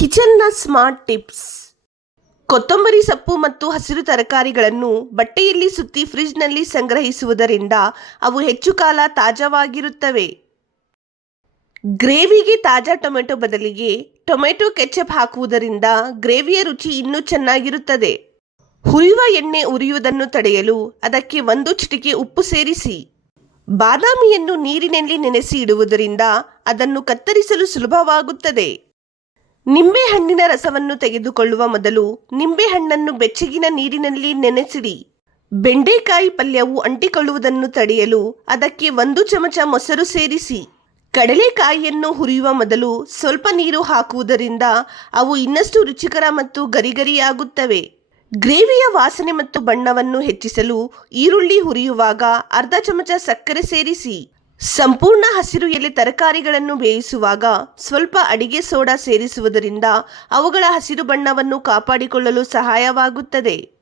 ಕಿಚನ್ನ smart tips. ಕೊತ್ತಂಬರಿ ಸೊಪ್ಪು ಮತ್ತು ಹಸಿರು ತರಕಾರಿಗಳನ್ನು ಬಟ್ಟೆಯಲ್ಲಿ ಸುತ್ತಿ ಫ್ರಿಜ್ನಲ್ಲಿ ಸಂಗ್ರಹಿಸುವುದರಿಂದ ಅವು ಹೆಚ್ಚು ಕಾಲ ತಾಜಾವಾಗಿರುತ್ತವೆ. ಗ್ರೇವಿಗೆ ತಾಜಾ ಟೊಮೆಟೊ ಬದಲಿಗೆ ಟೊಮೆಟೊ ಕೆಚಪ್ ಹಾಕುವುದರಿಂದ ಗ್ರೇವಿಯ ರುಚಿ ಇನ್ನೂ ಚೆನ್ನಾಗಿರುತ್ತದೆ. ಹುರಿಯುವ ಎಣ್ಣೆ ಉರಿಯುವುದನ್ನು ತಡೆಯಲು ಅದಕ್ಕೆ ಒಂದು ಚಿಟಿಕೆ ಉಪ್ಪು ಸೇರಿಸಿ. ಬಾದಾಮಿಯನ್ನು ನೀರಿನಲ್ಲಿ ನೆನೆಸಿ ಇಡುವುದರಿಂದ ಅದನ್ನು ಕತ್ತರಿಸಲು ಸುಲಭವಾಗುತ್ತದೆ. ನಿಂಬೆಹಣ್ಣಿನ ರಸವನ್ನು ತೆಗೆದುಕೊಳ್ಳುವ ಮೊದಲು ನಿಂಬೆಹಣ್ಣನ್ನು ಬೆಚ್ಚಗಿನ ನೀರಿನಲ್ಲಿ ನೆನೆಸಿಡಿ. ಬೆಂಡೆಕಾಯಿ ಪಲ್ಯವು ಅಂಟಿಕೊಳ್ಳುವುದನ್ನು ತಡೆಯಲು ಅದಕ್ಕೆ ಒಂದು ಚಮಚ ಮೊಸರು ಸೇರಿಸಿ. ಕಡಲೆಕಾಯಿಯನ್ನು ಹುರಿಯುವ ಮೊದಲು ಸ್ವಲ್ಪ ನೀರು ಹಾಕುವುದರಿಂದ ಅವು ಇನ್ನಷ್ಟು ರುಚಿಕರ ಮತ್ತು ಗರಿಗರಿಯಾಗುತ್ತವೆ. ಗ್ರೇವಿಯ ವಾಸನೆ ಮತ್ತು ಬಣ್ಣವನ್ನು ಹೆಚ್ಚಿಸಲು ಈರುಳ್ಳಿ ಹುರಿಯುವಾಗ ಅರ್ಧ ಚಮಚ ಸಕ್ಕರೆ ಸೇರಿಸಿ. ಸಂಪೂರ್ಣ ಹಸಿರು ಎಲೆ ತರಕಾರಿಗಳನ್ನು ಬೇಯಿಸುವಾಗ ಸ್ವಲ್ಪ ಅಡಿಗೆ ಸೋಡಾ ಸೇರಿಸುವುದರಿಂದ ಅವುಗಳ ಹಸಿರು ಬಣ್ಣವನ್ನು ಕಾಪಾಡಿಕೊಳ್ಳಲು ಸಹಾಯವಾಗುತ್ತದೆ.